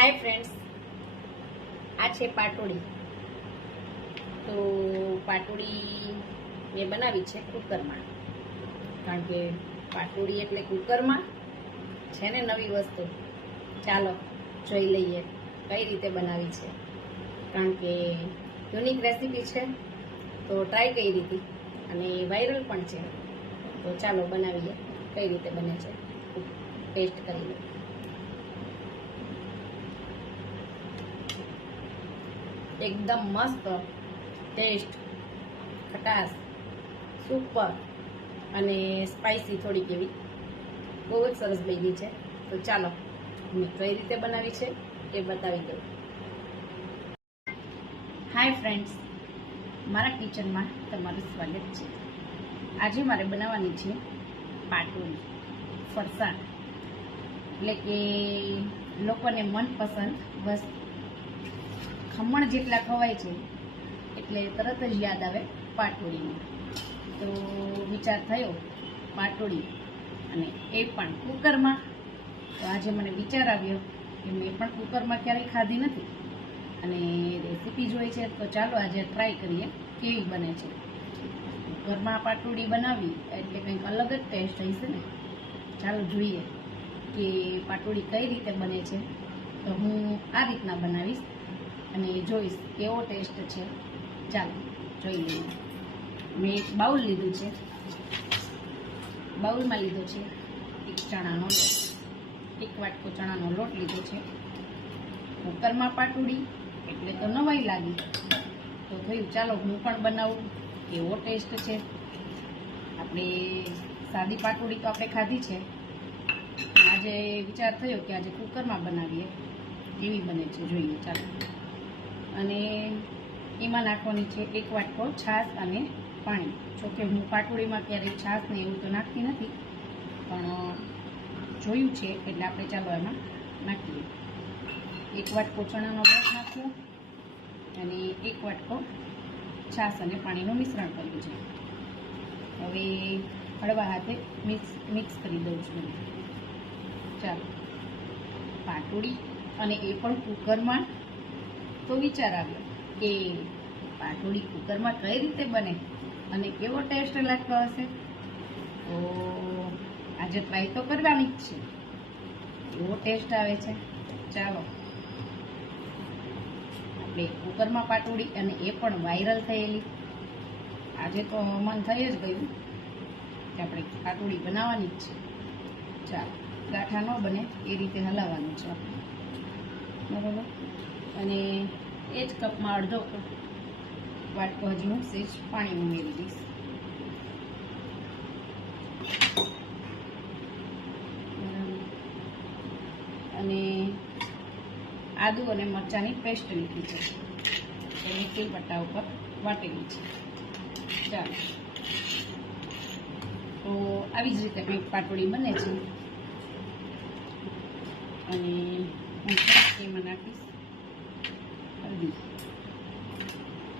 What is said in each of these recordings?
Hi friends આ છે પાટોડી. તો પાટોડી મેં બનાવી છે કુકરમાં. કારણ કે પાટોડી એટલે કુકરમાં છે ને નવી વસ્તુ. ચાલો, જોઈ લઈએ કઈ રીતે બનાવી છે. કારણ કે યુનિક રેસીપી છે, તો ટ્રાય કરી હતી. અને વાયરલ પણ છે. તો ચાલો બનાવીએ કઈ રીતે બને છે. પેસ્ટ કરી લઈએ. એકદમ મસ્ત ટેસ્ટ ખટાશ સુપર અને સ્પાઇસી થોડીક એવી. બહુ જ સરસ બની છે. તો ચાલો મેં કઈ રીતે બનાવી છે એ બતાવી દઉં. હાય ફ્રેન્ડ્સ મારા કિચનમાં તમારું સ્વાગત છે. આજે મારે બનાવવાની છે પાટોળી, ફરસાણ. એટલે કે લોકોને મનપસંદ બસ ખમણ જેટલા ખવાય છે, એટલે તરત જ યાદ આવે પાટોળીનું. તો વિચાર થયો પાટોળી અને એ પણ કુકરમાં. તો આજે મને વિચાર આવ્યો કે મેં પણ કુકરમાં ક્યારેય ખાધી નથી. અને રેસીપી જોઈ છે, તો ચાલો આજે ટ્રાય કરીએ કેવી બને છે. કુકરમાં પાટોળી બનાવી, એટલે કંઈક અલગ જ ટેસ્ટ હશે ને. ચાલો જોઈએ કે પાટોળી કઈ રીતે બને છે. તો હું આ રીતના બનાવીશ. અને જોઈશ. કેવો ટેસ્ટ છે? ચાલો, જોઈ લઈએ. મેં એક બાઉલ લીધું છે. બાઉલમાં લીધો છે એક ચણાનો લોટ. એક વાટકો ચણાનો લોટ લીધો છે. કુકરમાં પાટુડી, એટલે તો નવાઈ લાગી. તો થયું, ચાલો, હું પણ બનાવું. કેવો ટેસ્ટ છે? આપણે સાદી પાટુડી તો આપણે ખાધી છે. આજે વિચાર થયો કે આજે કુકરમાં બનાવીએ. કેવી બને છે? જોઈએ, ચાલો. અને એમાં નાખવાની છે એક વાટકો છાશ અને પાણી. જોકે હું પાટોળીમાં ક્યારેય છાશ ને એવું તો નાખતી નથી, પણ જોયું છે એટલે આપણે ચાલો એમાં નાખીએ. એક વાટકો ચણાનો લોટ નાખ્યો અને એક વાટકો છાશ અને પાણીનું મિશ્રણ કર્યું છે. હવે હળવા હાથે મિક્સ મિક્સ કરી દઉં છું. ચાલો. પાટોળી અને એ પણ કુકરમાં તો વિચાર આવ્યો કે પાટોળી કુકરમાં કઈ રીતે બને અને કેવો ટેસ્ટ લાગતો હશે? તો આજે ટ્રાય તો કરવાની જ છે. એવો ટેસ્ટ આવે છે? ચાલો. આપણે કુકરમાં પાટોળી અને એ પણ વાયરલ થયેલી. આજે તો મન થઈ જ ગયું કે આપણે પાટોળી બનાવવાની જ છે. ચાલો, ગાંઠા ન બને, એ રીતે હલાવવાનું છે આપણે. બરાબર? અને એ જ કપમાં અડધો વાટકો હજી હું સેજ પાણી ઉમેરી દઈશ. અને આદુ અને મરચાંની પેસ્ટ લીધી છે. એની મિક્સી પટ્ટા ઉપર વાટેલી છે. ચાલો. તો આવી જ રીતે કંઈક પાટોળી બને છે. અને એમાં નાખીશ. હળદી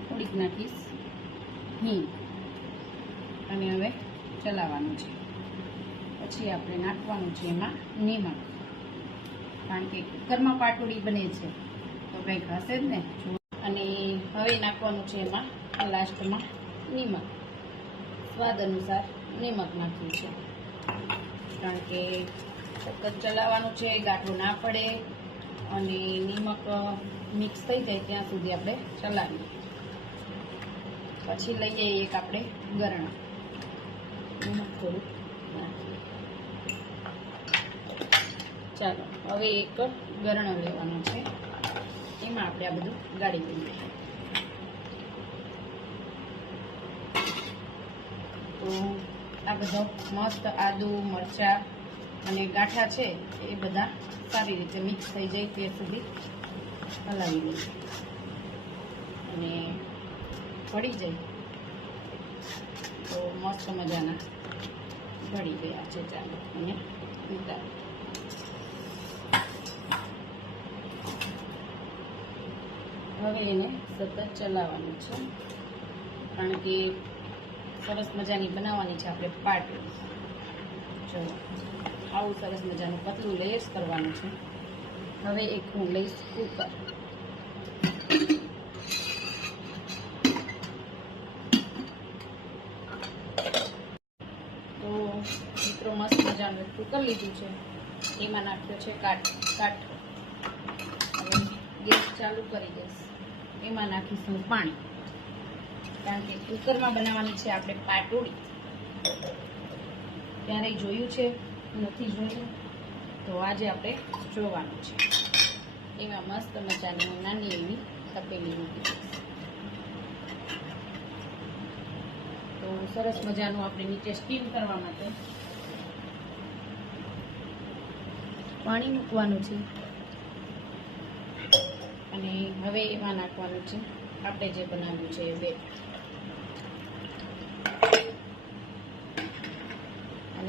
થોડીક નાખીશ. હિંગ. અને હવે ચલાવવાનું છે. પછી આપણે નાખવાનું છે એમાં નિમક. કારણ કે કુકરમાં પાટોળી બને છે. તો કંઈક હશે જ ને? અને હવે નાખવાનું છે એમાં લાસ્ટમાં નિમક. સ્વાદ અનુસાર નિમક નાખ્યું છે કારણ કે સતત ચલાવવાનું છે, ગાંઠો ના પડે. અને નિમક મિક્સ થઈ જાય ત્યાં સુધી આપણે ચલાવીએ. પછી લઈએ એક આપણે ગરણા. નિમક થોડું ચાલો, હવે એક ગરણો લેવાનો છે. એમાં આપણે આ બધું ગાળી દઈએ તો આ બધો મસ્ત આદુ, મરચાં અને ગાંઠા છે એ બધા સારી રીતે મિક્સ થઈ જાય તે સુધી હલાવી લઈએ અને ભળી જાય. તો મસ્ત મજાના ભળી ગયા છે ચાલો અને ઉતાર હવે એને સતત ચલાવવાનું છે. કારણ કે સરસ મજાની બનાવવાની છે આપણે પાટ ચલો. આવું સરસ મજાનું પતલું લેયર્સ કરવાનું છે. હવે એક હું લઈશ કુકર તો મિત્રો મસ્ત મજાનું કુકર લીધું છે. એમાં નાખ્યો છે કાઠ કાઠો. ગેસ ચાલુ કરી દઈશ. એમાં નાખીશું પાણી. કારણ કે કુકરમાં બનાવવાની છે આપણે પાટોળી ક્યારેય જોયું છે. નથી જોયું. તો આજે આપણે જોવાનું છે. એમાં મસ્ત મજાની હું નાની એવી તપેલી મૂકી તો સરસ મજાનું આપણે નીચે સ્ટીમ કરવા માટે પાણી મૂકવાનું છે. અને હવે એમાં નાખવાનું છે. આપણે જે બનાવ્યું છે એ બે.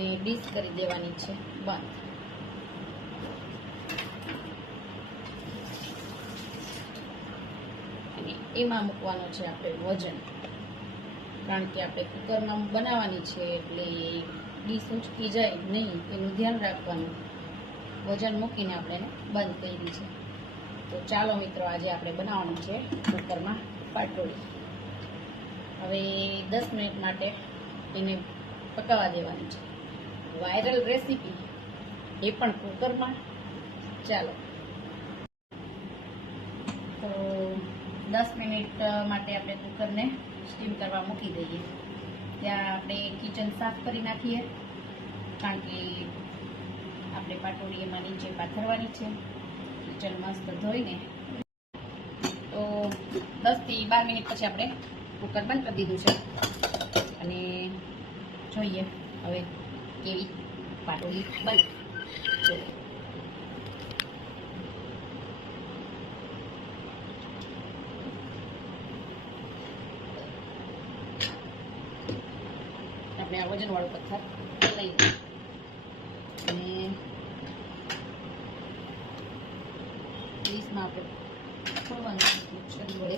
અને ડીશ કરી દેવાની છે. બંધ. અને એમાં મૂકવાનું છે આપણે વજન. કારણ કે આપણે કુકરમાં બનાવવાની છે એટલે ડીશ ઊંચકી જાય નહીં, એનું ધ્યાન રાખવાનું. વજન મૂકીને આપણે બંધ કરી છે. તો ચાલો મિત્રો, આજે આપણે બનાવવાનું છે કુકરમાં પાટોળી. હવે દસ મિનિટ માટે એને પકાવવા દેવાની છે. વાયરલ રેસીપી એ પણ કુકરમાં. ચાલો. તો દસ મિનિટ માટે આપણે કુકરને સ્ટીમ કરવા મૂકી દઈએ. ત્યાં આપણે કિચન સાફ કરી નાખીએ. કારણ કે આપણે પાટોળી એમાં નીચે પાથરવાની છે. કિચન મસ્ત ધોઈને. તો દસથી બાર મિનિટ પછી આપણે કુકર બંધ કરી દીધું છે. અને જોઈએ હવે કેવી પાટોલી બને. આપણે આ વજનવાળું પથ્થર લઈ અને ડીશમાં આપણે ખોલવાનું મિક્સર વડે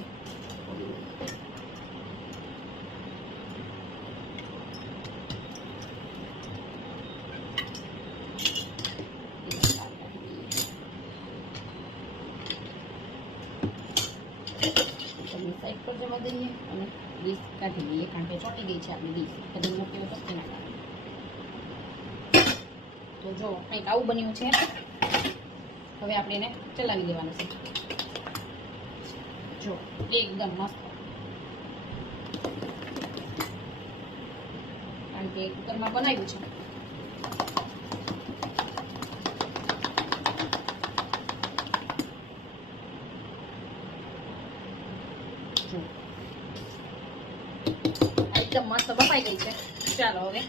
તમે દઈએ અને ડીશ કાઢી દઈએ કારણ કે ચોટી ગઈ છે આપણી ડીશ કદી મોટી હોય તો કાઢી. નાખવાની તો જો, કંઈક આવું બન્યું છે. હવે આપણે એને ચલાવી દેવાનું છે. જો, એકદમ મસ્ત. કારણ કે કુકરમાં બનાવ્યું છે. એકદમ મસ્ત બફાઈ ગઈ છે. ચાલો હવે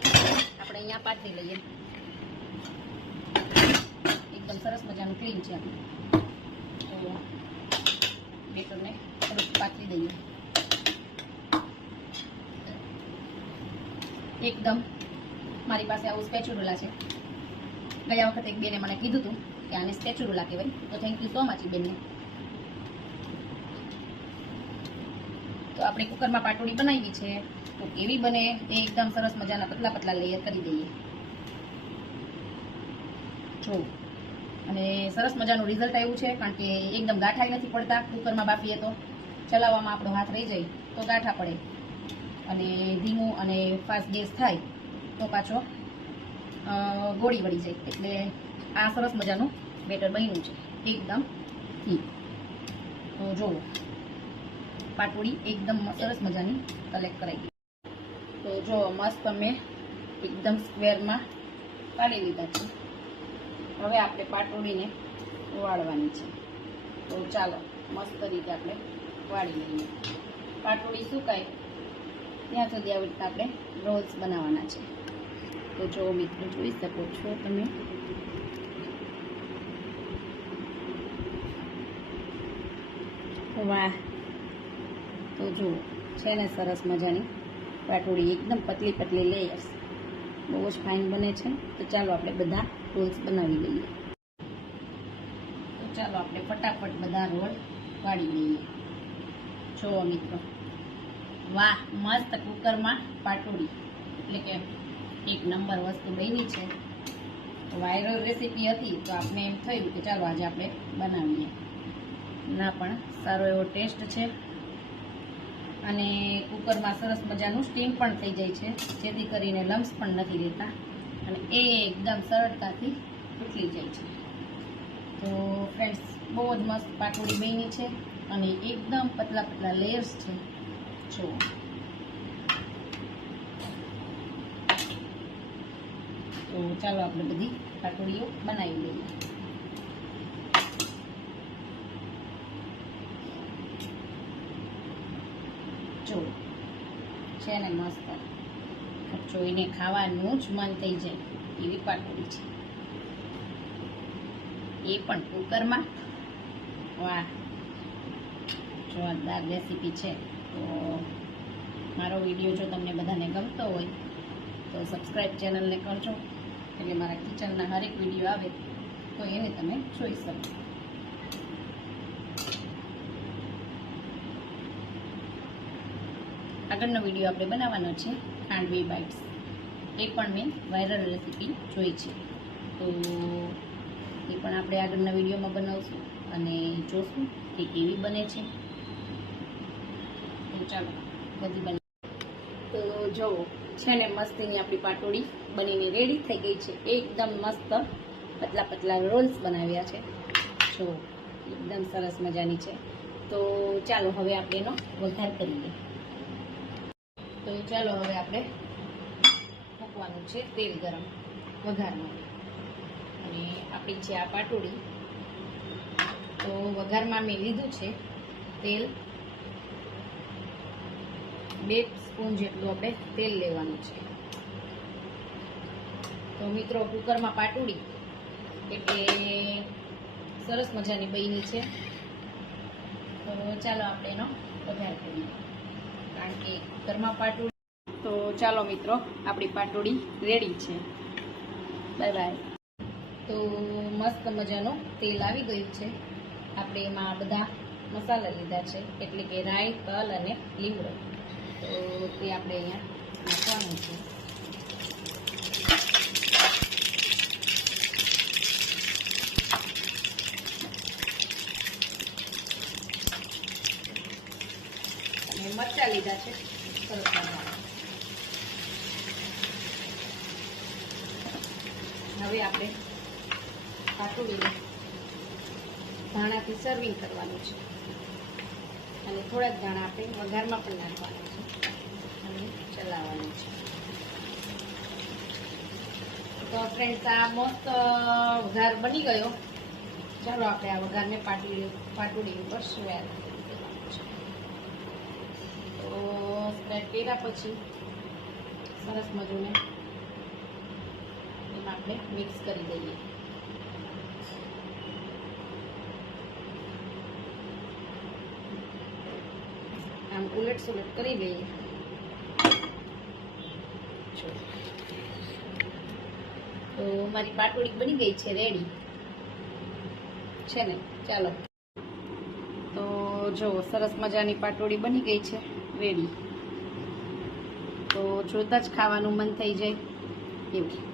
આપણે અહીંયા પાથરી લઈએ. એકદમ સરસ મજાનું ક્લીન છે તો બેટરને થોડુંક પાથરી દઈએ. એકદમ મારી પાસે આવું સ્પેચ્યુલા છે. ગયા વખતે એક બેને મને કીધું હતું કે આને સ્પેચ્યુલા કહેવાય. તો થેન્ક યુ સો મચ બેનને. તો આપણે કુકરમાં પાટોળી બનાવી છે. તો કેવી બને તે એકદમ સરસ મજાના પતલા પતલા લેયર કરી દઈએ. જો, અને સરસ મજાનું રિઝલ્ટ આવ્યું છે કારણ કે એકદમ ગાંઠા નથી પડતા કુકરમાં બાફીએ તો. ચલાવવામાં આપણો હાથ રહી જાય તો ગાંઠા પડે. અને ધીમું અને ફાસ્ટ ગેસ થાય તો પાછો ગોળી વળી જાય. એટલે આ સરસ મજાનું બેટર બન્યું છે. એકદમથી તો જુઓ પાટોળી એકદમ સરસ મજાની કલેક્ટ કરાઈ તો જો મસ્ત મેં એકદમ સ્ક્વેરમાં કાઢી લીધા છે. હવે આપણે પાટોળીને વાળવાની છે. તો ચાલો, મસ્ત રીતે આપણે વાળી લઈએ. પાટોળી સુકાય, ત્યાં સુધી આવી રીતના આપણે રોલ્સ બનાવવાના છે. તો જો મિત્રો જોઈ શકો છો તમે. વાહ. તો જુઓ, છે ને સરસ મજાની પાટોળી એકદમ પતલી પતલી લેયર્સ બહુ જ ફાઇન બને છે. તો ચાલો આપણે બધા રોલ્સ બનાવી લઈએ. તો ચાલો આપણે ફટાફટ બધા રોલ વાળી લઈએ. જુઓ મિત્રો, વાહ, મસ્ત કુકરમાં પાટોળી. એટલે કે એક નંબર વસ્તુ બની છે. વાયરલ રેસીપી હતી, તો આપણે એમ થયું કે ચાલો આજે આપણે બનાવીએ. ના પણ, સારો એવો ટેસ્ટ છે. અને કુકરમાં સરસ મજાનું સ્ટીમ પણ થઈ જાય છે, જેથી કરીને લમ્સ પણ નથી રહેતા અને એ એકદમ સરળતાથી ઉકળી જાય છે. તો ફ્રેન્ડ્સ બહુ જ મસ્ત પાટોળી બની છે અને એકદમ પતલા પતલા લેયર્સ છે. જુઓ. તો ચાલો આપણે બધી પાટોળીઓ બનાવી લઈએ જો છે ને મસ્ત. જોઈને ખાવાનું જ મન થઈ જાય એવી પાટોળી છે. એ પણ કુકરમાં. વાહ, જોરદાર રેસીપી છે. તો મારો વીડિયો જો તમને બધાને ગમતો હોય, તો સબસ્ક્રાઈબ ચેનલને કરજો. એટલે મારા કિચનના હરેક વીડિયો આવે, તો એને તમે જોઈ શકો. આગળનો વીડિયો આપણે બનાવવાનો છે ખાંડવી બાઇટ્સ એ પણ મેં વાયરલ રેસીપી જોઈ છે. તો એ પણ આપણે આગળના વિડીયોમાં બનાવશું અને જોશું કે કેવી બને છે. તો ચાલો, બધી બને તો જુઓ, છે ને મસ્તીની આપણી પાટોળી બનીને રેડી થઈ ગઈ છે. એકદમ મસ્ત પતલા પતલા રોલ્સ બનાવ્યા છે. જો એકદમ સરસ મજાની છે. તો ચાલો, હવે આપણે એનો વઘાર કરીએ. તો ચાલો હવે આપણે મૂકવાનું છે તેલ ગરમ વઘારમાં અને આપણી છે આ પાટોડી. તો વઘારમાં મેં લીધું છે તેલ. બે સ્પૂન જેટલું આપણે તેલ લેવાનું છે. તો મિત્રો, કુકરમાં પાટોળી એટલે સરસ મજાની બની છે. તો ચાલો આપણે એનો વઘાર કરીએ. કારણ કે ઘરમાં પાટોળી તો ચાલો મિત્રો, આપણી પાટોળી રેડી છે. બાય બાય તો મસ્ત મજાનું તેલ આવી ગયું છે. આપણે એમાં બધા મસાલા લીધા છે, એટલે કે રાઈ, તલ અને લીમડો. તો તે આપણે અહીંયા નાખવાનું છે અને મરચાં લીધા છે સરસ મજાના હવે આપણે પાટોળીને ધાણાથી સર્વિંગ કરવાનું છે થોડાક દાણા આપણે વઘારમાં પણ નાખવાના છે. ચલાવવાનું છે. તો ફ્રેન્ડ્સ આ મસ્ત વઘાર બની ગયો. ચાલો આપણે આ વઘારને પાટુડી પાટુડી ઉપર છે. તો સ્પ્રેડ કર્યા પછી સરસ મજૂને એમાં આપણે મિક્સ કરી દઈએ. ઉલટ સુલટ કરી દઈએ તો મારી પાટોળી બની ગઈ છે રેડી છે ને? ચાલો. તો જો, સરસ મજાની પાટોળી બની ગઈ છે રેડી તો જોતા જ ખાવાનું મન થઈ જાય. એવું.